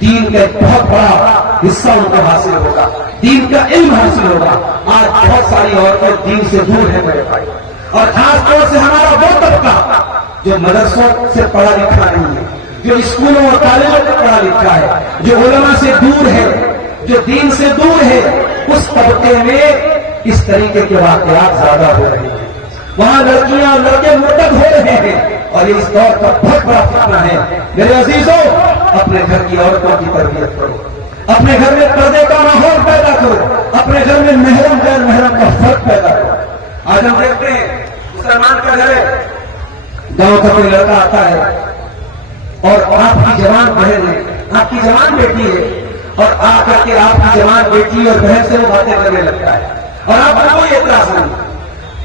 دین کا ایک بہت بڑا حصہ ان کو حاصل ہوگا, دین کا علم حاصل ہوگا. آج بہت ساری عورتیں دین سے دور ہیں میرے بھائی, اور خاص طور سے ہمارا وہ طبقہ جو مدرسوں سے پڑھا لکھا نہیں ہے, جو اسکولوں اور کالجوں میں پڑھا لکھا ہے, جو علماء سے دور ہے, جو دین سے دور ہے, اس طبقے میں اس طریقے کے واقعات زیادہ ہو رہے ہیں. وہاں لڑکیاں اور لڑکے مرتد ہو رہے ہیں, اور یہ اس دور کا بہت بڑا فتنہ ہے. میرے عزیزوں, اپنے گھر کی عورتوں کی تربیت کرو, اپنے گھر میں پردے کا ماحول پیدا کرو, اپنے گھر میں محرم غیر محرم کا فرق پیدا کرو. آج ہم دیکھتے ہیں مسلمان کا گھر ہے, گاؤں کا کوئی لڑکا آتا ہے اور آپ کی جوان بہن ہے, آپ کی جوان بیٹی ہے, اور آ کر کے آپ کی جوان بیٹی اور بہن سے وہ باتیں کرنے لگتا ہے, اور آپ کو کوئی اعتراض نہیں.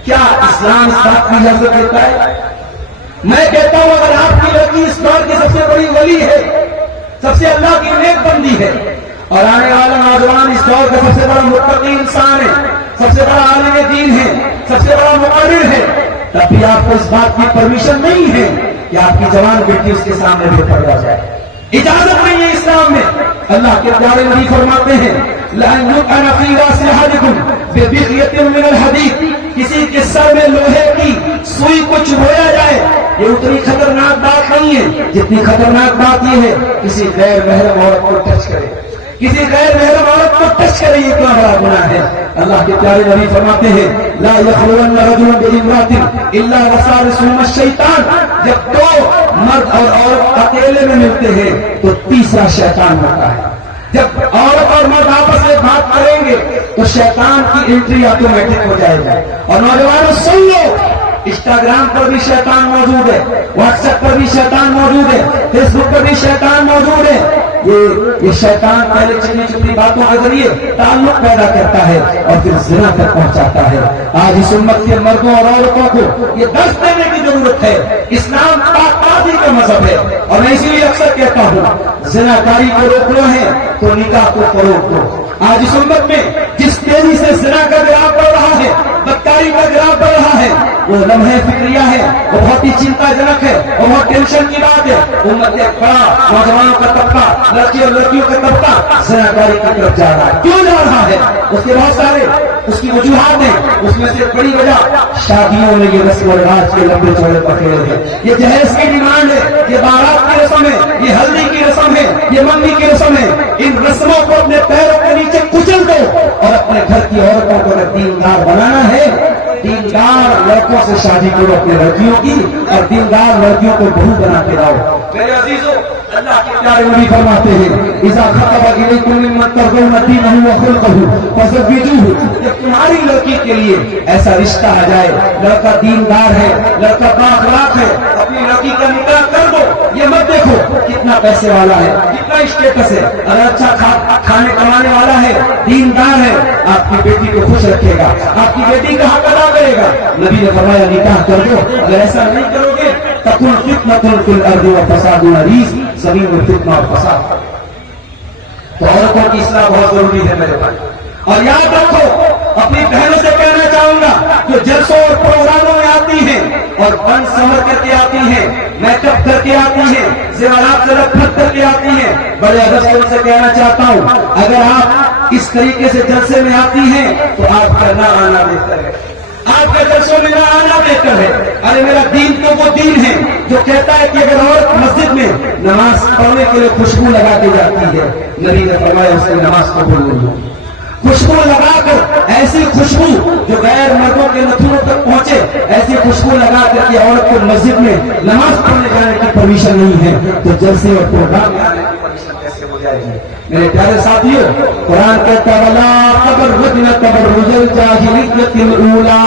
کیا اسلام اس بات کی اجازت دیتا ہے؟ میں کہتا ہوں اگر آپ کی لڑکی اس دور کی سب سے بڑی ولی ہے, سب سے اللہ کی نیک بندی ہے, اور آنے والا نوجوان اس دور کا سب سے بڑا متقی انسان ہے, سب سے بڑا عالم دین ہے, سب سے بڑا مقرر ہے, تب بھی آپ کو اس بات کی پرمیشن نہیں ہے کہ آپ کی جوان بیٹی اس کے سامنے بے پردہ جائے. اجازت نہیں ہے اسلام میں. اللہ کے پیارے نبی فرماتے ہیں لَأَن يُقَنَ فِي رَأْسِ أَحَدِكُمْ بِبِغْيَةٍ مِّنَ الْحَدِيدِ, کسی کے سر میں لوہے کی سوئی کو چبھویا جائے, یہ اتنی خطرناک بات نہیں ہے جتنی خطرناک بات یہ ہے کسی غیر محرم عورت کو ٹچ کرے, کسی غیر محرم عورت کو ٹچ کرے, یہ اتنا بڑا گناہ ہے. اللہ کے پیارے نبی فرماتے ہیں لا يخلون رجل بامرأة الا وسالسهما الشیطان, جب دو مرد اور عورت اکیلے میں ملتے ہیں تو تیسرا شیطان ہوتا ہے. جب عورت اور مرد آپس میں بات کریں گے تو شیطان کی انٹری آٹومیٹک ہو جائے گا. اور نوجوانوں سن لو, انسٹاگرام پر بھی شیطان موجود ہے, واٹس ایپ پر بھی شیطان موجود ہے, فیس بک پر بھی شیطان موجود ہے. یہ شیطان پہلے چھپی چھپی باتوں کے ذریعے تعلق پیدا کرتا ہے اور پھر زنا تک پہنچاتا ہے. آج اس امت کے مردوں اور عورتوں کو یہ درس دینے کی ضرورت ہے. اسلام پاک بازی کا مذہب ہے, اور میں اسی لیے اکثر کہتا ہوں زنا کاری کو روکنا ہے تو نکاح کو فروغ دو. آج اس امت میں جس تیزی سے زنا کا گراف بڑھ رہا ہے, بدکاری کا گراف بڑھ رہا ہے, وہ لمحے فکریہ ہے, وہ بہت ہی چنتا جنک ہے, وہ بہت ٹینشن کی بات ہے. امت ایک بڑا نوجوانوں کا طبقہ, لڑکی اور لڑکیوں کا طبقہ زناکاری کی طرف جا رہا ہے. کیوں جا رہا ہے؟ اس کے بہت سارے اس کی وجوہات ہیں. اس میں سے بڑی وجہ شادیوں میں یہ رسم و رواج کے لمبے چوڑے پکڑے ہیں, یہ جہیز کی ڈیمانڈ ہے, یہ بارات کی رسم ہے, یہ ہلدی کی رسم ہے, یہ مندی کی رسم ہے. ان رسموں کو اپنے پیروں کے نیچے کچل دو, اور اپنے گھر کی عورتوں کو اگر دیندار بنانا ہے, دیندار لڑکوں سے شادی کرو اپنے لڑکیوں کی, اور دیندار لڑکیوں کو بہو بنا کے لاؤ. میرے عزیزوں, اللہ کے پیارے نبی فرماتے ہیں اذا خطب الیکم ممن ترضون دینہ وخلقہ فزوجوہ، جب تمہاری لڑکی کے لیے ایسا رشتہ آ جائے، لڑکا دیندار ہے، لڑکا بااخلاق ہے، اپنی لڑکی کا نکاح کر دو۔ یہ مت دیکھو کتنا پیسے والا ہے، کتنا اسٹیٹس ہے، اگر اچھا کھانے کمانے والا ہے، دیندار ہے، آپ کی بیٹی کو خوش رکھے گا، آپ کی بیٹی کا حق ادا کرے گا۔ نبی نے فرمایا نکاح کر دو، اگر ایسا نہیں کرو گے تکن فتنۃ فی الارض وفساد عریض، زمین میں فتنہ اور فساد۔ تو عورتوں کی اصلاح بہت ضروری ہے میرے بھائی۔ اور یاد رکھو، اپنی بہنوں سے کہنا چاہوں گا جو جلسوں اور پروگراموں میں آتی ہیں اور بن سمر کر کے آتی ہیں، میک اپ کر کے آتی ہیں، زیورات سے رکھ کر کے آتی ہیں، بڑے ادب سے ان سے کہنا چاہتا ہوں اگر آپ اس طریقے سے جلسے میں آتی ہیں تو آپ کا نہ آنا بہتر ہے، آپ کے جلسوں میں نہ آنا بہتر ہے۔ ارے میرا دین تو وہ دین ہے جو کہتا ہے کہ اگر عورت مسجد میں نماز پڑھنے کے لیے خوشبو لگا کے جاتی ہے، نبی نے فرمایا اس کی نماز قبول نہیں ہوگی۔ خوشبو لگا کر، ایسی خوشبو جو غیر مردوں کے نتھنوں تک پہنچے، ایسی خوشبو لگا کر کہ عورت کو مسجد میں نماز پڑھنے جانے کی پرمیشن نہیں ہے، تو جلسے اور پروگرام میں آنے کی پرمیشن کیسے ہو جائے گی؟ میرے پیارے ساتھیوں، قرآن کہتا ہے وَلَا تَبَرَّجْنَ تَبَرُّجَ الْجَاهِلِيَّةِ الْأُولَىٰ،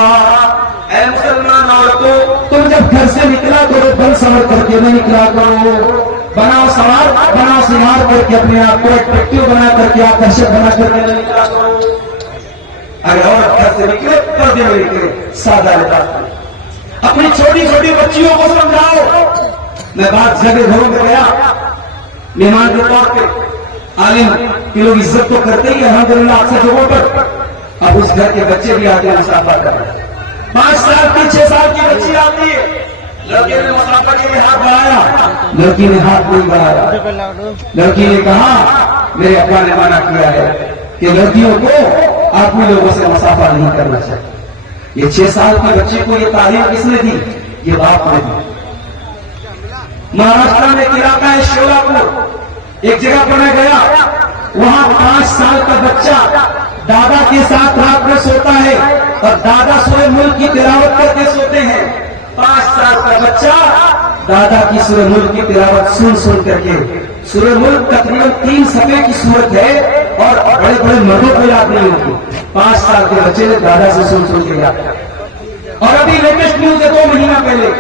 اے مسلمان عورتوں، تم جب گھر سے نکلا کرو بن سمر کر کے نہ نکلا کرو، بناؤ سنوار کر کے اپنے آپ کو ایٹریکٹیو بنا کر کے آکرشک بنا کر کے نہ نکلا کرو۔ اگر عورت گھر سے نکلے پردے میں نکلے، سادہ لباس میں۔ اپنی چھوٹی چھوٹی بچیوں کو سمجھاؤ۔ میں بعض جگہ گھروں میں گیا مہمان کے طور پہ، عالم کے لوگ عزت تو کرتے ہی الحمدللہ اکثر جگہوں پر، اب اس گھر کے بچے بھی آتے ہیں مسافہ کرنے۔ 5 سال کی 6 سال کی بچی آتی ہے، لڑکے نے مسافہ کے لیے ہاتھ بڑھایا، لڑکی نے ہاتھ نہیں بڑھایا۔ لڑکی نے کہا میرے ابا نے منع کیا ہے کہ لڑکیوں کو آدمی لوگوں سے مسافہ نہیں کرنا چاہیے۔ یہ 6 سال کی بچی کو یہ تعلیم کس نے دی؟ یہ باپ نے دی۔ مہاراشٹر میں ایک علاقہ ہے شولاپور، ایک جگہ پر میں گیا، وہاں 5 سال کا بچہ دادا کے ساتھ رات میں سوتا ہے اور دادا سورہ ملک کی تلاوت کر کے سوتے ہیں۔ 5 سال کا بچہ دادا کی سورہ ملک کی تلاوت سن کر کے، سورہ ملک تقریباً 3 صفحے کی سورت ہے اور بڑے بڑے مردوں کو یاد نہیں ہوتی، 5 سال کے بچے نے دادا سے سن کے یاد کیا۔ اور ابھی لیٹسٹ نیوز ہے 2 مہینہ پہلے،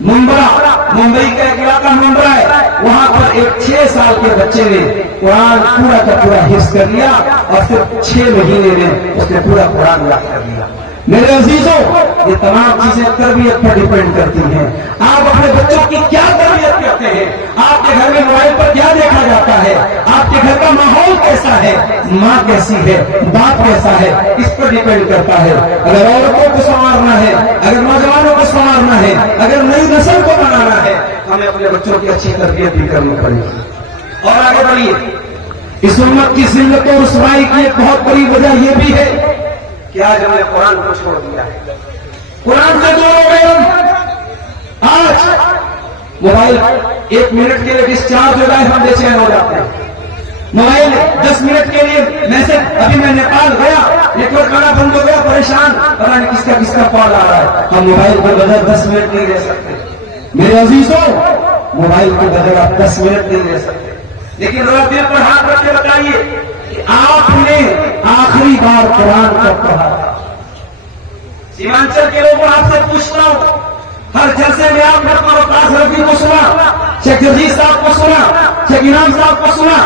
ممبئی کا ایک علاقہ ممبرا ہے، وہاں پر ایک 6 سال کے بچے نے قرآن پورا کا پورا حفظ کر لیا اور صرف 6 مہینے میں اس نے پورا قرآن یاد کر لیا۔ میرے عزیزوں، یہ تمام چیزیں تربیت پر ڈیپینڈ کرتی ہیں۔ آپ اپنے بچوں کی کیا تربیت کرتے ہیں؟ آپ کے گھر میں موبائل پر کیا دیکھا جاتا ہے؟ آپ کے گھر کا ماحول کیسا ہے؟ ماں کیسی ہے؟ باپ کیسا ہے؟ اس پر ڈیپینڈ کرتا ہے۔ اگر عورتوں کو سنوارنا ہے، اگر نوجوانوں کو سنوارنا ہے، اگر نئی نسل کو بنانا ہے، ہمیں اپنے بچوں کی اچھی تربیت بھی کرنی پڑے گی۔ اور آگے بڑھیے، اس امت کی ذلت و رسوائی کی ایک بہت بڑی وجہ یہ بھی ہے کہ آج ہم نے قرآن کو چھوڑ دیا ہے، قرآن سے دور ہو گئے ہم۔ آج موبائل 1 منٹ کے لیے ڈسچارج ہو جائے ہم بے چین ہو جاتے ہیں۔ موبائل 10 منٹ کے لیے میسج، ابھی میں نیپال گیا، نیٹ ورک آنا بند ہو گیا، پریشان، پتہ نہیں کس کا کال آ رہا ہے، ہم موبائل کے بغیر 10 منٹ نہیں رہ سکتے۔ میرے عزیزوں، موبائل کے بغیر آپ 10 منٹ نہیں رہ سکتے۔ لیکن ذرا دل پر ہاتھ رکھ کے بتائیے کہ آپ نے آخری بار قرآن کب پڑھا تھا؟ سیمانچل کے لوگوں آپ سے پوچھتا ہوں، ہر جلسے میں آپ نے وقاص رفیع کو سنا، شیخ عزیز صاحب کو سنا، شیخ انعام صاحب کو سنا،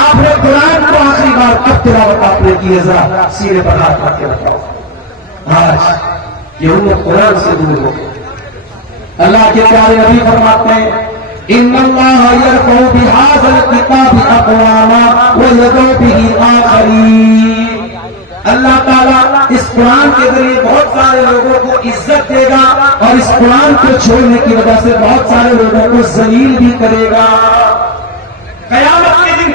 آپ نے قرآن کو آخری بار کب تلاوت آپ نے کی ہے؟ ذرا سینے پر ہاتھ رکھ کے بتاؤ۔ آج یہ امت قرآن سے دور ہو گئی۔ اللہ کے پیارے نبی فرماتے ہیں ان اللہ یرفع بہذا الکتاب اقواما ویضع بہ آخرین، اللہ تعالیٰ اس قرآن کے ذریعے بہت سارے لوگوں کو عزت دے گا اور اس قرآن کو چھوڑنے کی وجہ سے بہت سارے لوگوں کو ذلیل بھی کرے گا۔ قیامت کے دن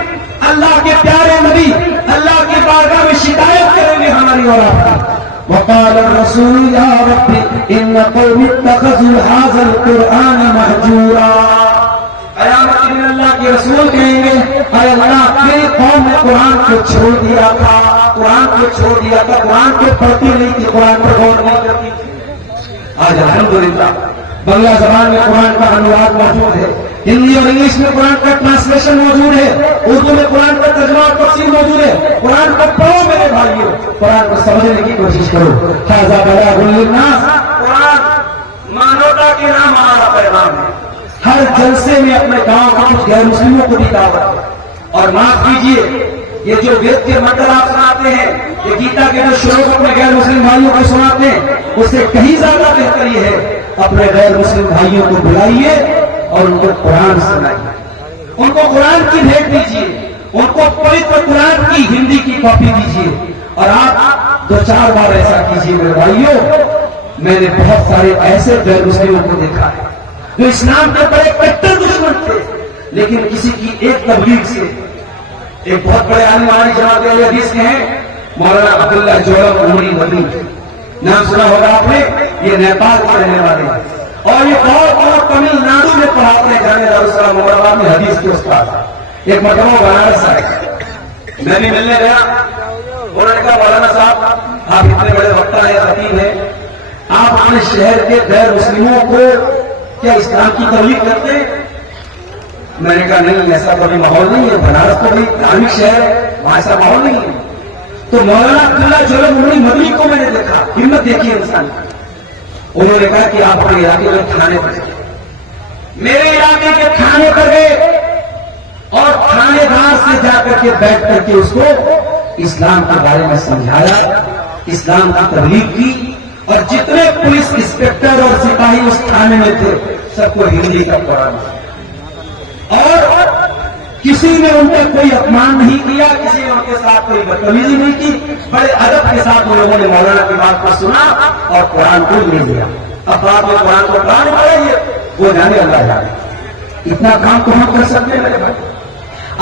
اللہ کے پیارے نبی اللہ کی بارگاہ میں شکایت کریں گے ہماری اور آپ کی، وقال الرسول یا رب ان قوم اتخذوا هذا القرآن مہجورا۔ قیامت میں اللہ کے رسول کہیں گے اے اللہ میری قوم نے قرآن کو چھوڑ دیا تھا، قرآن کو چھوڑ دیا تھا، قرآن کو پڑھتی نہیں تھی، قرآن پر غور نہیں کرتی تھی۔ آج الحمدللہ بنگلہ زبان میں قرآن کا انواد موجود ہے، ہندی اور انگلش میں قرآن کا ٹرانسلیشن موجود ہے, اردو میں قرآن کا ترجمہ اور تفسیر موجود ہے. قرآن کو پڑھو میرے بھائیوں, قرآن کو سمجھنے کی کوشش کرو. ھذا بلاغ للناس, قرآن مانوتا کے نام ہمارا پیغام ہے. ہر جلسے میں اپنے گاؤں کچھ غیر مسلموں کو بھی دعوت ہے. اور معاف کیجیے, یہ جو وید کے منتر آپ سناتے ہیں, یہ گیتا کے جو شلوک اپنے غیر مسلم بھائیوں کو سناتے ہیں, اس سے کہیں زیادہ بہتر یہ ہے اپنے غیر مسلم بھائیوں کو بلائیے اور ان کو قرآن سنائیے, ان کو قرآن کی بھیٹ دیجیے, ان کو پوتر قرآن کی ہندی کی کاپی دیجیے. اور آپ 2-4 بار ایسا کیجیے میرے بھائیوں. میں نے بہت سارے ایسے غیر مسلموں کو دیکھا ہے جو اسلام کے بڑے کٹر دشمن تھے, لیکن کسی کی ایک تبلیغ سے, ایک بہت بڑے عالم ہماری جماعت اہل حدیث کے ہیں مولانا عبداللہ جولم عمری ندوی, نام سنا ہوگا آپ نے, یہ نیپال کے رہنے والے ہیں اور یہ بہت تمل ناڈو میں پڑھاتے ہیں جامعہ دارالسلام احمدآباد میں حدیث کے استاد. ایک مرتبہ بنارس آئے, میں بھی ملنے گیا, انہوں نے کہا مولانا صاحب آپ اتنے بڑے وقت ہیں, خطیب ہیں, آپ اپنے شہر کے غیر مسلموں کو کیا اسلام کی تبلیغ کرتے ہیں؟ میں نے کہا نہیں, ایسا کوئی ماحول نہیں ہے, بنارس تو بھی دھارمک شہر ہے, وہاں ایسا ماحول نہیں ہے. تو مولانا عبداللہ جولم عمری ندوی کو میں نے دیکھا, ہمت دیکھی انسان. انہوں نے کہا کہ آپ اپنے علاقے میں تھانے پر گئے, میرے علاقے کے تھانے پر گئے اور تھانے دار سے جا کر کے بیٹھ کر کے اس کو اسلام کے بارے میں سمجھایا, اسلام کی تبلیغ کی, اور جتنے پولیس انسپکٹر اور سپاہی اس تھانے میں تھے سب کو ہندی کا قرآن, اور کسی نے ان پہ کوئی اپمان نہیں کیا, کسی نے ان کے ساتھ کوئی بدتمیزی نہیں کی. بڑے ادب کے ساتھ ان لوگوں نے مولانا کی بات کو سنا اور قرآن کو لے لیا. اب بات میں قرآن کو قرآن پڑھائیے, وہ جانے اللہ جانے. اتنا کام تو ہم کر سکتے ہیں میرے بھائی.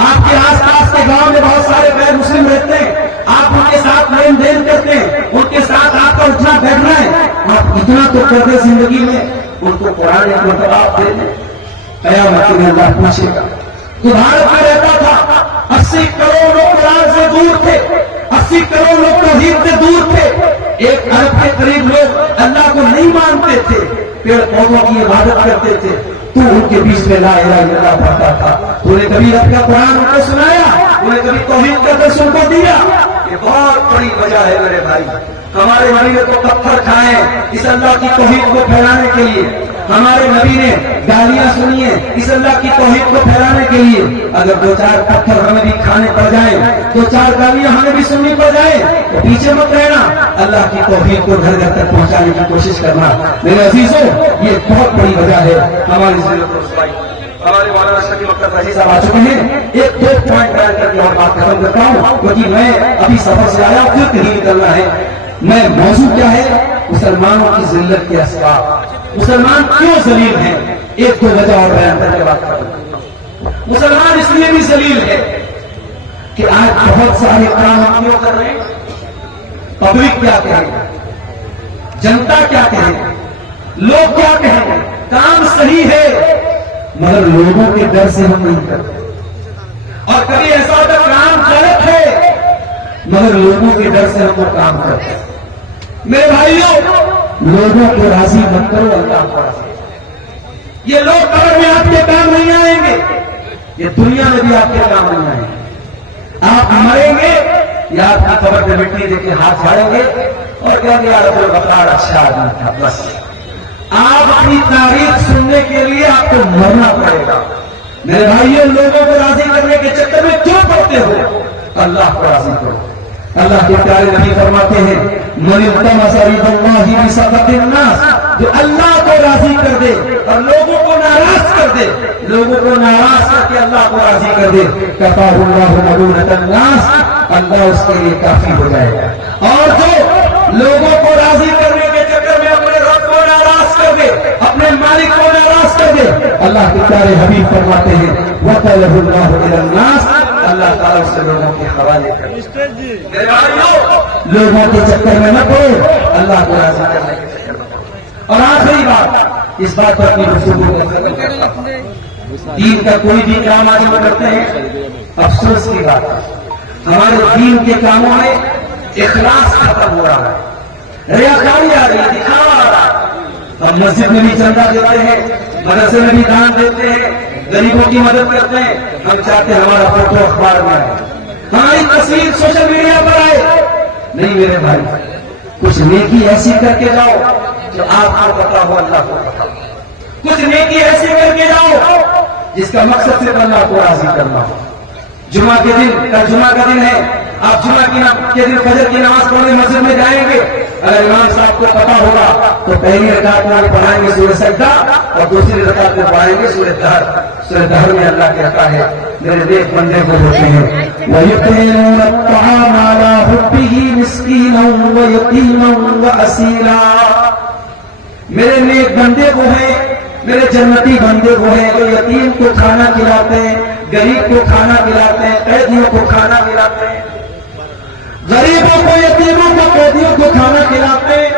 آپ کے آس پاس کے گاؤں میں بہت سارے غیر مسلم رہتے ہیں, آپ ان کے ساتھ لین دین کرتے ہیں, ان کے ساتھ آپ کا اٹھنا بیٹھنا ہے, آپ اتنا تو کر دیں زندگی میں, ان کو قرآن ایک مرتبہ آپ دے دیں, قیامت میں اللہ پوچھے گا. تو بھارت میں رہتا تھا 80 کروڑ لوگ قرآن سے دور تھے, 80 کروڑ لوگ توحید سے دور تھے, 1 ارب کے قریب لوگ اللہ کو نہیں مانتے تھے, پیڑ پودوں کی عبادت کرتے تھے. تو ان کے بیچ میں لا الہ الا اللہ پڑھتا تھا. تو نے کبھی رب کا قرآن ان کو سنایا, انہیں کبھی توحید کا درس ان کو دیا. یہ بہت بڑی وجہ ہے میرے بھائی. ہمارے نبی نے تو پتھر کھائے اس اللہ کی توحید کو پھیلانے کے لیے, ہمارے نبی نے گالیاں سنی ہیں اس اللہ کی توحید کو پھیلانے کے لیے. اگر 2-4 پتھر ہمیں بھی کھانے پڑ جائیں, 2-4 گالیاں ہمیں بھی سننی پڑ جائیں, تو پیچھے مت رہنا, اللہ کی توحید کو گھر گھر تک پہنچانے کی کوشش کرنا. میرے عزیزوں, یہ بہت بڑی وجہ ہے ہماری زندگی. ہمارے مولانا شفیع اختر رضی صاحب آ چکے ہیں, 1-2 پوائنٹ بیان کر کے اور بات ختم کرتا ہوں, کیونکہ میں ابھی سفر سے آیا, پھر کہیں نکلنا ہے. میں موضوع کیا ہے, مسلمانوں کی ذلت کے اسباب, مسلمان کیوں ذلیل ہیں, 1-2 وجہ اور بیان کر کے بات کروں. مسلمان اس لیے بھی ذلیل ہے کہ آج بہت سارے کام ہم کیوں کر رہے ہیں, پبلک کیا کہے, جنتا کیا کہے, لوگ کیا کہیں, کام صحیح ہے مگر لوگوں کے ڈر سے ہم نہیں کرتے. اور کبھی ایسا ہوتا کام غلط ہے مگر لوگوں کے ڈر سے ہم وہ کام کرتے ہیں. میرے بھائیوں, لوگوں کو راضی مت کرو, اللہ کو راضی. یہ لوگ قبر میں آپ کے کام نہیں آئیں گے, یہ دنیا میں بھی آپ کے کام نہیں آئیں گے. آپ مریں گے یا آپ کی قبر پہ مٹی دے کے ہاتھ جھاڑیں گے اور کہیں گے یار وہ بکراڑ اچھا آدمی تھا. بس آپ اپنی تاریخ سننے کے لیے آپ کو مرنا پڑے گا. میرے بھائیوں, لوگوں کو راضی کرنے کے چکر میں کیوں پڑتے ہو, اللہ کو راضی کرو. اللہ کے پیارے نبی فرماتے ہیں, من التمس رضا اللہ بسخط الناس, جو اللہ کو راضی کر دے اور لوگوں کو ناراض کر دے, لوگوں کو ناراض کر کے اللہ کو راضی کر دے, کفاہ اللہ ملونۃ الناس, اللہ اس کے لیے کافی ہو جائے گا. اور جو لوگوں کو راضی کرنے کے چکر میں اپنے رب کو ناراض کر دے, اپنے مالک کو ناراض کر دے, اللہ کے پیارے حبیب فرماتے ہیں وَقَلَهُ اللَّهُ إِلَى النَّاسِ, اللہ تعالیٰ اس سے لوگوں کے حوالے کرے. لوگوں کے چکر میں نہ پڑو, اللہ کو راضی کرنے کے چکر میں پڑو. اور آخری بات, اس بات پر اپنی گفتگو کو ختم کرتا ہوں. دین کا کوئی بھی کام آج ہم کرتے ہیں, افسوس کی بات ہے ہمارے دین کے کاموں میں اخلاص ختم ہو رہا ہے, ریاکاری آ رہی ہے, دکھاوا آ رہا ہے. ہم مسجد میں بھی چندہ دیتے ہیں, مدرسے میں بھی دان دیتے ہیں, غریبوں کی مدد کرتے ہیں. ہم چاہتے ہیں ہمارا فوٹو اخبار میں آئے, ہماری تصویر سوشل میڈیا پر آئے. نہیں میرے بھائی, کچھ نیکی ایسی کر کے جاؤ جو آپ کو پتا ہو, اللہ کو پتا ہو. کچھ نیکی ایسی کر کے جاؤ جس کا مقصد صرف اللہ کو راضی کرنا ہو. جمعہ کے دن, کل جمعہ کا دن ہے, آپ جمعہ کے دن فجر کی نماز پڑھنے مسجد میں جائیں گے. اگر امام صاحب کو پتا ہوگا تو پہلی رکعت میں پڑھائیں گے سورہ سجدہ, اور دوسری رکعت میں پڑھائیں گے سورہ دہر. سورہ دہر میں اللہ کہتا ہے میرے نیک بندے کو ہوتے ہیں وَيُطْعِمُونَ الطَّعَامَ عَلَىٰ حُبِّهِ مِسْكِينًا وَيَتِيمًا وَأَسِيرًا. میرے نیک بندے وہ ہیں, میرے جنتی بندے وہ ہیں جو یتیم کو کھانا کھلاتے ہیں, غریب کو کھانا کھلاتے ہیں, قیدیوں کو کھانا کھلاتے ہیں. غریبوں کو, یتیموں کو, قیدیوں کو کھانا کھلاتے ہیں,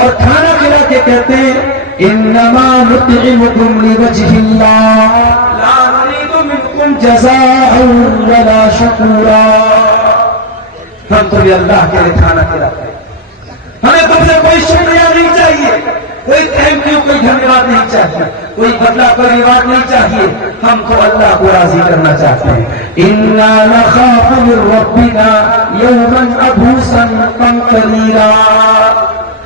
اور کھانا کھلا کے کہتے ہیں انما نطعمکم لوجہ اللہ لا نريد منکم جزاء ولا شکورا. ہم تو اللہ کے لیے کھانا کھلاتے ہیں, ہمیں تم سے کوئی شکریہ نہیں چاہیے, کوئی تھینک یو, کوئی دھنیہ واد نہیں چاہیے, کوئی بدلہ, کوئی ریوارڈ نہیں چاہیے. ہم تو اللہ کو راضی کرنا چاہتے ہیں. اِنَّا نَخَافُ مِن رَّبِّنَا يَوْمًا عَبُوسًا قَمْطَرِيرًا.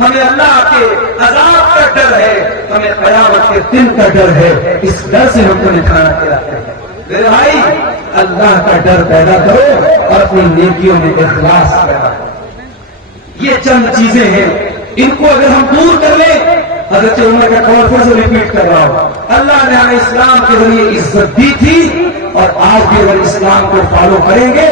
ہمیں اللہ کے عذاب کا ڈر ہے, ہمیں قیامت کے دن کا ڈر ہے. اس ڈر سے ہم تمہیں کھانا کھلاتے ہیں. میرے بھائی, اللہ کا ڈر پیدا کرو اور اپنی نیکیوں میں اخلاص پیدا کرو. یہ چند چیزیں ہیں, ان کو اگر ہم دور کر لیں, حضرت عمر کا قول پھر سے ریپیٹ کر رہا ہوں, اللہ نے ہمیں اسلام کے ذریعے عزت دی تھی, اور آج بھی اگر اسلام کو فالو کریں گے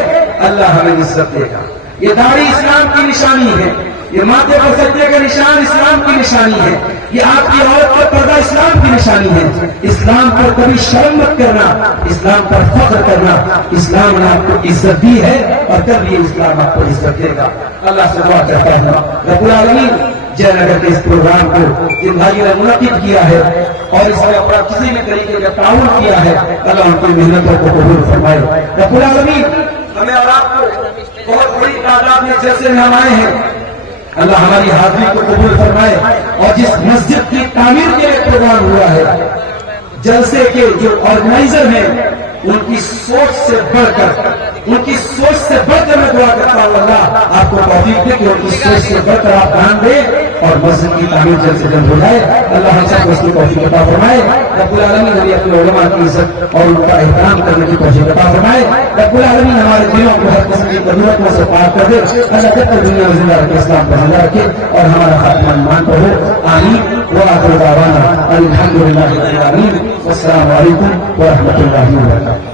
اللہ ہمیں عزت دے گا. یہ داڑھی اسلام کی نشانی ہے, یہ ماتھے پر سجدے کا نشان اسلام کی نشانی ہے, یہ آپ کی عورت پر پردہ اسلام کی نشانی ہے. اسلام پر کبھی شرم مت کرنا, اسلام پر فخر کرنا. اسلام نے آپ کو عزت دی ہے اور کل بھی اسلام آپ کو عزت دے گا. اللہ سے دعا کرتا ہے رب العالمین جے نگر کے اس پروگرام کو جن بھائیوں نے منعقد کیا ہے اور اس میں اپنا کسی بھی طریقے کا تعاون کیا ہے, اللہ ان کی محنتوں کو قبول فرمائے. رب العالمین ہمیں اور آپ کو بہت بڑی تعداد میں جلسے میں ہم آئے ہیں, اللہ ہماری حاضری کو قبول فرمائے. اور جس مسجد کی تعمیر کے لیے پروگرام ہوا ہے, جلسے کے جو آرگنائزر ہیں ان کی سوچ سے بڑھ کر میں دعا کرتا ہوں اللہ آپ کو توفیق دے کہ ان کی سوچ سے بڑھ کر آپ دھیان دیں اور مسجد کی تعمیر جلد سے جلد ہو جائے. اللہ ہم سب کو اس کی توفیق عطا فرمائے. رب العالمین ہمیں اپنے علماء کی عزت اور ان کا احترام کرنے کی توفیق عطا فرمائے. رب العالمین ہمارے دلوں کو ہر قسم کی ضرورتوں سے پاک کر دے. اللہ جب تک دنیا میں زندہ رکھے اسلام پر زندہ رکھے اور ہمارا خاتمہ ایمان پر ہو. آمین. وآخر دعوانا الحمد للہ رب العالمین. والسلام علیکم ورحمۃ اللہ وبرکاتہ.